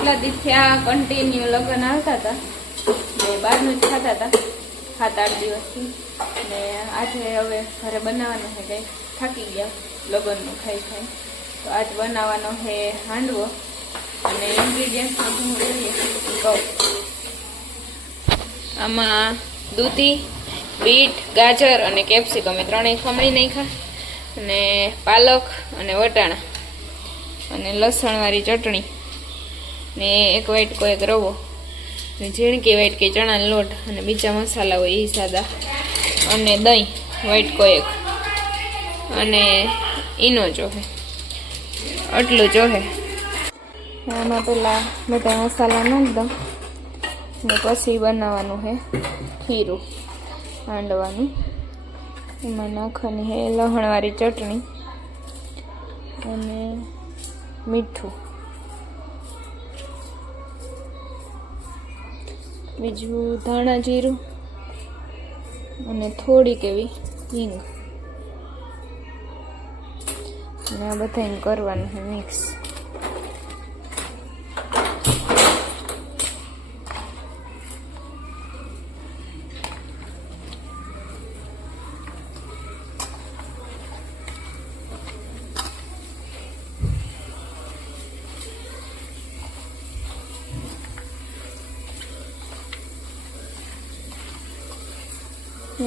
કેટલા દિવસથી આ કન્ટિન્યુ લગ્ન આવતા હતા ને બહારનું જ ખાતા હતા 7-8 દિવસથી ને આજે હવે ઘરે બનાવવાનું છે કંઈક થાકી ગયા લગ્નનું ખાઈ ખાઈ તો આજ બનાવવાનો છે હાંડવો અને ઇન્ગ્રીડિયન્ટ્સમાં હું જોઈએ કહું આમાં દૂધી બીટ ગાજર અને કેપ્સિકમ એ ત્રણેય ખમણી નાખ્યા અને પાલક અને વટાણા અને લસણવાળી ચટણી ને એક વાટકો એક રવો ને ઝીણકી વાટકી ચણાનો લોટ અને બીજા મસાલા હોય એ સાદા અને દહીં વાટકો એક અને ઈનો જોહે આટલું જોહે આમાં પેલા બધા મસાલા નાખી દઉં ને પછી બનાવવાનું છે ખીરું હાંડવાનું એમાં નાખવાની છે લસણવાળી ચટણી અને મીઠું બીજું ધાણા જીરું અને થોડીક એવી હિંગ અને આ બધાને કરવાનું છે મિક્સ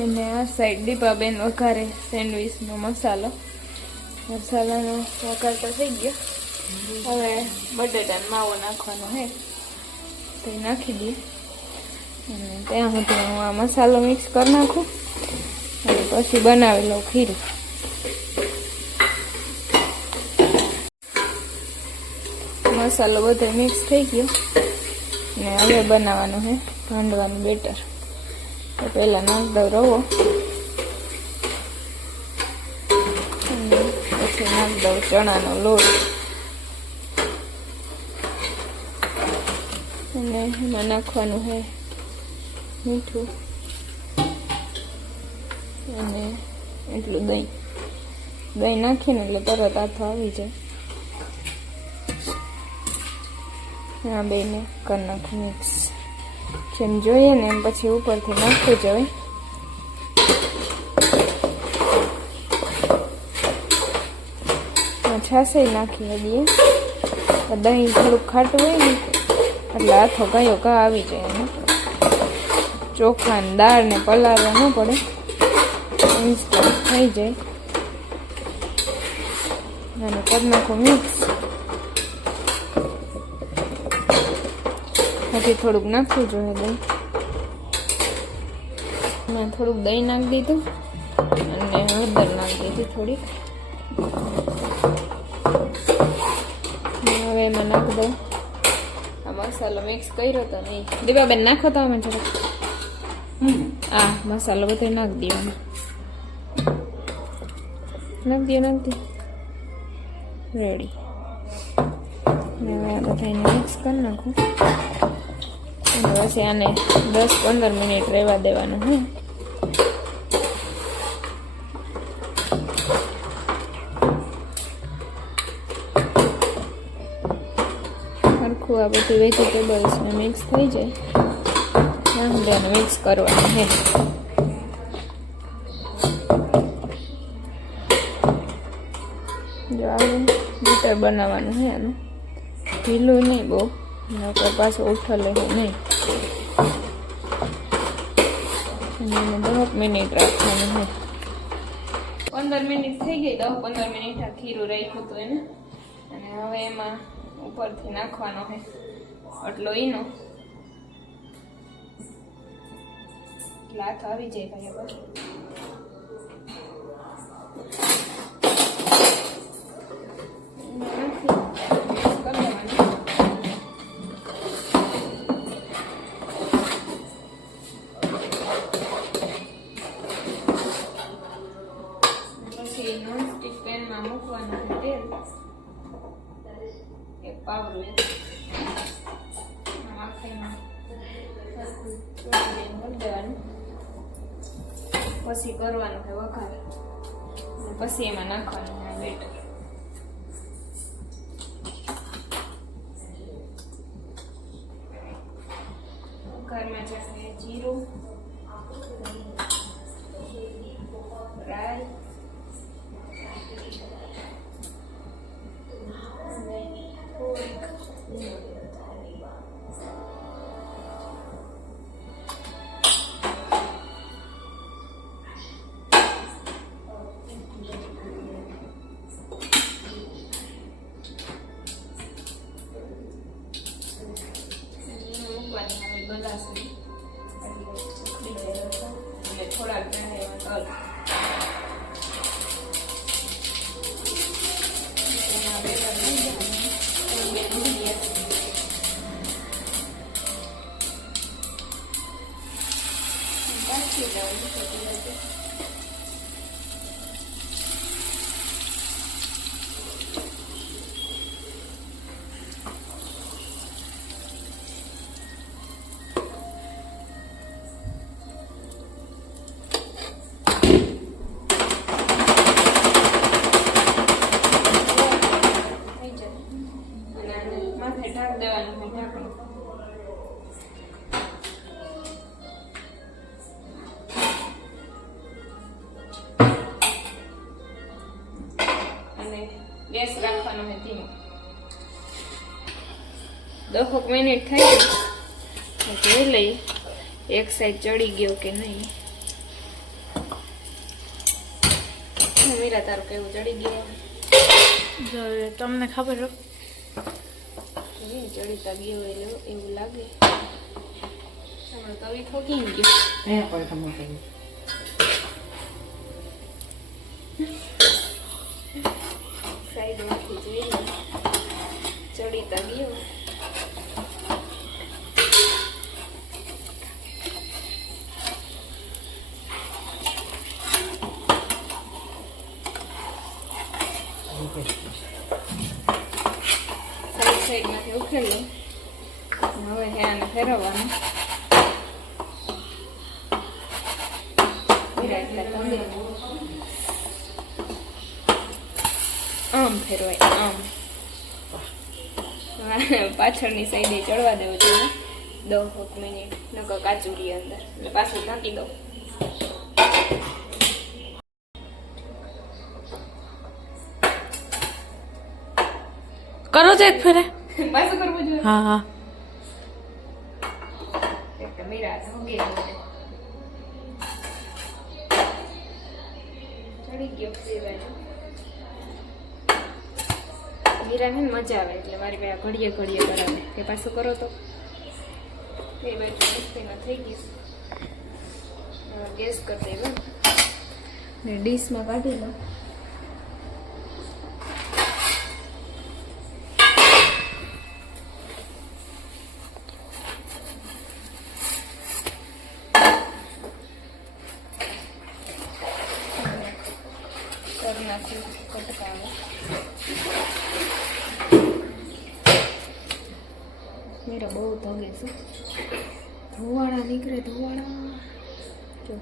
અને આ સાઈડ દીપાબેન વઘારે સેન્ડવીચનો મસાલાનો વઘાર તો થઈ ગયો હવે બટેટાનો માવો નાખવાનો છે તો એ નાખી દઈએ અને ત્યાં સુધી હું આ મસાલો મિક્સ કરી નાખું અને પછી બનાવી લઉં ખીરું મસાલો બધો મિક્સ થઈ ગયો ને હવે બનાવવાનું છે હાંડવાનું બેટર તો પહેલાં નાખ દઉં રવો અને પછી નાખ દઉં ચણાનો લોટ અને એમાં નાખવાનું છે મીઠું અને એટલું દહીં નાખીને એટલે તરત હાથો આવી જાય આ બેને કરી નાખું મિક્સ જેમ જોઈએ ને એમ પછી ઉપરથી નાખતું જવાય છાશે નાખી દઈએ દહીં થોડુંક ખાટું હોય ને એટલે હાથો કયો ઘા આવી જાય એને ચોખા ને દાળ ને પલાળવા ન પડે ઇન્સ્ટન્ટ થઈ જાય અને કરી નાખું મિક્સ હજી થોડુંક નાખવું જોઈએ દહીં મેં થોડુંક દહીં નાખી દીધું અને હળદર નાખી દીધી થોડીક હવે એમાં નાખી દઉં આ મસાલો મિક્સ કર્યો હતો નહીં દીપાબેન નાખો તો અમે જરાક આ મસાલો બધો નાખી દઈએ નાખી દે રેડી હવે આ બધાને મિક્સ કરી નાખું પછી આને 10-15 મિનિટ રહેવા દેવાનું હે સરખું આ બધી વેજીટેબલ્સ ને મિક્સ થઈ જાય આને મિક્સ કરવાનું હે જો આવું બેટર બનાવવાનું હે આનું ઢીલું નહીં બહુ નકર પાછું ઉઠલે નહીં અને 10 મિનિટ રાખવાનું છે 15 મિનિટ થઈ ગઈ 10-15 મિનિટ આ ખીરું રાખ્યું હતું એને અને હવે એમાં ઉપરથી નાખવાનો છે આટલો ઈનો લાથ આવી જાય ભાઈ બસ નોનસ્ટિક પેનમાં મૂકવાનું છે તેલ એક પાવરું આખીમાં દેવાનું પછી કરવાનું છે વઘાર પછી એમાં નાખવાનું છે બેટર વઘારમાં છે જીરું, રાઈ અને થોડીક થોડાક તલ ઢાંક દેવાનું હોય ઢાંકણું. અને ગેસ રાખવાનો હોય ધીમો. 10 મિનિટ થઈ ગઈ જોઈ લઈએ એક સાઈડ ચડી ગયો કે નહીં. મીરા તારું કેવું ચડી ગયો? તમને ખબર હો ચડીતા ગયો એવું લાગે. હમણાં તવી ઠોકી ગયો. સાઈડમાંથી જોઈ ચડીતા ગયો. સાઈડમાંથી ઉખેલું. હવે હે આને ફેરવવાનું. આમ ફેરવાય આમ. પાછળની સાઈડે ચડવા દેવું જોઈએ 10 મિનિટ. નકર કાચું રહે અંદર એટલે પાછું ઢાંકી દઉં. કરો છો એક ફેરે? પાછું કરવું જોઈએ. હા હા મીરા હોગી ચડી ગયો. મીરાને મજા આવે એટલે મારી પાસે ઘડીએ કરાવે તે પાછું કરો તો એ બાજુ મસ્તીમાં થઈ ગયું. ગેસ કરી દેવા ને ડીશમાં કાઢી લો. મેરા બહુ ધોગે છે. ધોવાળા નીકળે ધોવાળા. જો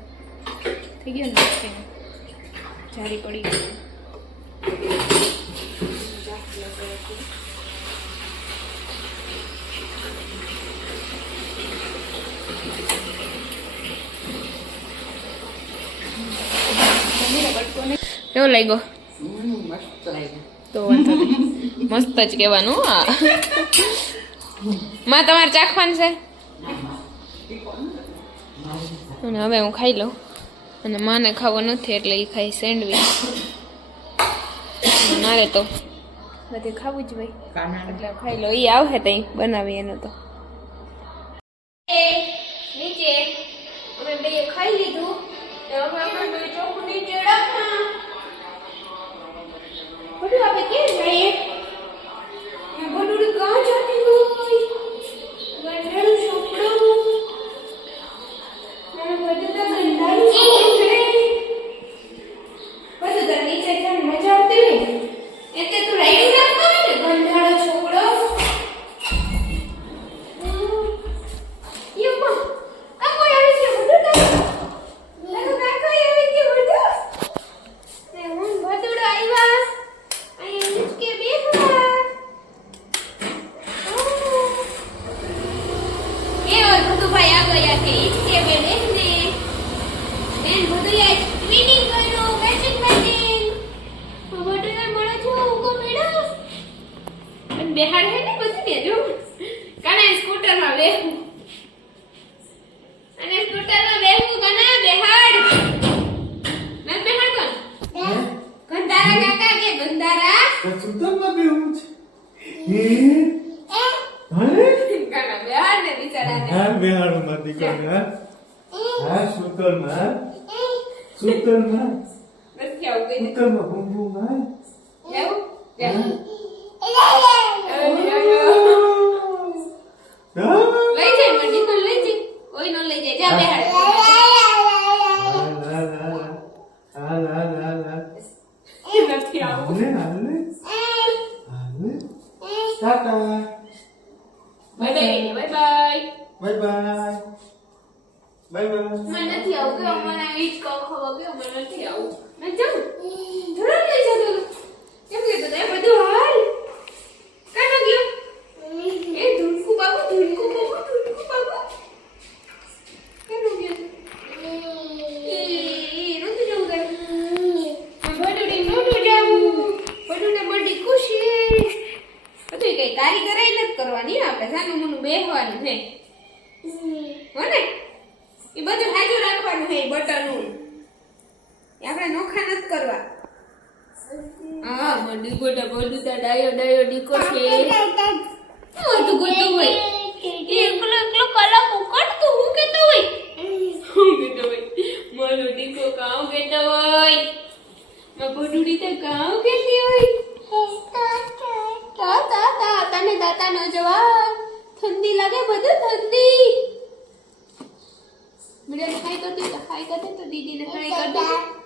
થઈ ગયો ને જારી પડી ગઈ. કેવો લાગ્યો? તો વાંધો નહીં. મસ્ત જ કહેવાનું. હા માં તમારે ચાખવાનું છે. અને હવે હું ખાઈ લઉં. અને માને ખાવો નથી એટલે એ ખાઈ સેન્ડવીચ. મારે તો બધે ખાવું જ ભાઈ એટલે ખાઈ લો. એ આવે તો બનાવી એનો તો નીચે અમે બે ખાઈ લીધું. હવે આપણે બે ચોખ્ખું નીચે રાખવા બધું આપણે કેમ જઈએ? બધું કાં જતી હોય ગંધારું છોકરું બધું તો ગંધારું છોકરું છે. બધું તો નીચે જઈને મજા આવતી હોય એટલે તું રાયડું રાખતો હોય ને ગંધારો છોકરો. તો યાથી કે બેને બેન બધું યાર ટ્વિનિંગ કરો મેચિંગ બટન મળે છો ઉકો મેડમ અને બેહાડ હે ને બધું ને જો કાના સ્કૂટર માં બેહું અને સ્કૂટર માં બેહું કાના બેહાડ ના બેહાડ કોણ ગંધારા કાકા કે ગંધારા સુતર માં બેહું છે હે કાના બેહાડ ને બિચારાને હા બેહાડ માં દીકરાને હા સુતર માં નથી આવું કઈ સુતર માં ભૂંભું માં જાવ જા લઈ જાય મંડી કોણ લઈ જાય કોઈ નો લઈ જાય જા બેહાડ નથી આવું Tata bye bye bye bye મને નથી આવું કે મને ઈજ કહો ખબર કે મને નથી આવું મેં જાઉં થોડા લઈ જતો કેમ કે તો એ બધું હાલ કાનો ગયો એ ધૂનકુ બાબુ કેમ ગયો એ નથી જવું તારે બડુડી મોટું જાવું બડુને બડી ખુશી બધું કઈ કારીગરાઈ નથી કરવાની આપણે સાનું મનું બેહવાનું છે હો ને એ બધું હાજર રાખવાનું છે બટનનું એ આપણે નોખા નથી કરવા હા બડી ગોટા બડું તા ડાયો ડીકો છે તું ગોતો હોય એકલો કલા કુકડતું હું કેતો હોય મારો ડીકો કાઉ કેતો હોય માં બડુડી તો કાઉ કેતી હોય તને દાતા નો જવાબ ઠંડી લાગે બધું ઠંડી મીડિયા ખાઈ કરતી તો દીદીને ખાઈ કરતી